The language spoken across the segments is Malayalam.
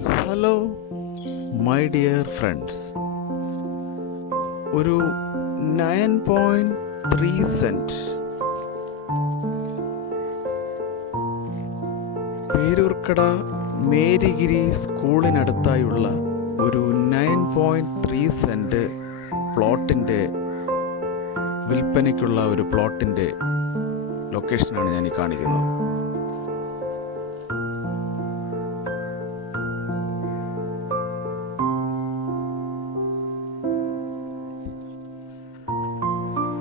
ഹലോ മൈ ഡിയർ ഫ്രണ്ട്സ്, ഒരു 9.3 സെന്റ് പേരൂർക്കട മേരിഗിരി സ്കൂളിനടുത്തായുള്ള ഒരു 9.3 സെന്റ് പ്ലോട്ടിൻ്റെ വിൽപ്പനയ്ക്കുള്ള ഒരു പ്ലോട്ടിൻ്റെ ലൊക്കേഷനാണ് ഞാൻ ഈ കാണിക്കുന്നത്.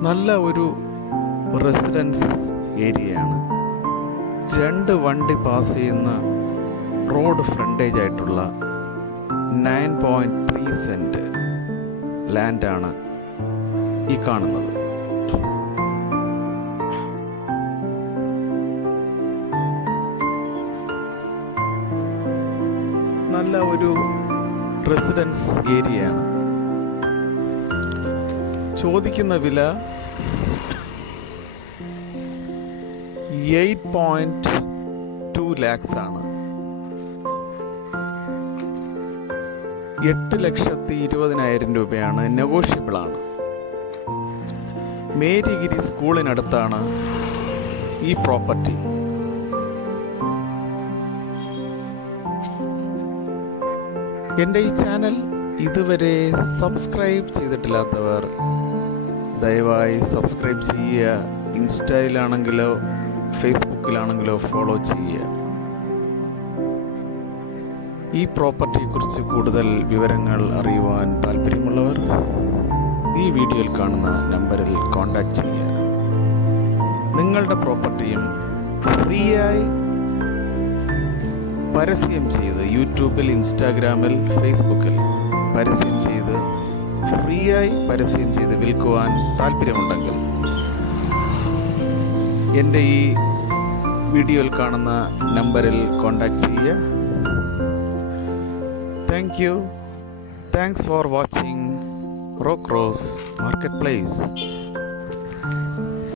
നല്ല ഒരു റെസിഡൻസ് ഏരിയയാണ്. 2 വണ്ടി പാസ് ചെയ്യുന്ന റോഡ് ഫ്രണ്ടേജ് ആയിട്ടുള്ള 9.3 സെന്റ് ലാൻഡാണ് ഈ കാണുന്നത്. നല്ല ഒരു റെസിഡൻസ് ഏരിയയാണ്. ചോദിക്കുന്ന വില 8.2 lakhs ആണ്. 8,20,000 രൂപയാണ്. നെഗോഷ്യബിൾ ആണ്. മേരിഗിരി സ്കൂളിനടുത്താണ് ഈ പ്രോപ്പർട്ടി. എൻ്റെ ഈ ചാനൽ ഇതുവരെ സബ്സ്ക്രൈബ് ചെയ്തിട്ടില്ലാത്തവർ ദയവായി സബ്സ്ക്രൈബ് ചെയ്യുക. ഇൻസ്റ്റയിലാണെങ്കിലോ ഫേസ്ബുക്കിലാണെങ്കിലോ ഫോളോ ചെയ്യുക. ഈ പ്രോപ്പർട്ടിയെക്കുറിച്ച് കൂടുതൽ വിവരങ്ങൾ അറിയുവാൻ താല്പര്യമുള്ളവർ ഈ വീഡിയോയിൽ കാണുന്ന നമ്പറിൽ കോൺടാക്റ്റ് ചെയ്യുക. നിങ്ങളുടെ പ്രോപ്പർട്ടിയും ഫ്രീയായി പരസ്യം ചെയ്ത് യൂട്യൂബിൽ, ഇൻസ്റ്റാഗ്രാമിൽ, ഫേസ്ബുക്കിൽ ഫ്രീയായി പരസ്യം ചെയ്ത് വിൽക്കുവാൻ താല്പര്യമുണ്ടെങ്കിൽ എൻ്റെ ഈ വീഡിയോയിൽ കാണുന്ന നമ്പറിൽ കോൺടാക്റ്റ് ചെയ്യുക. Thanks for watching rock rose market place.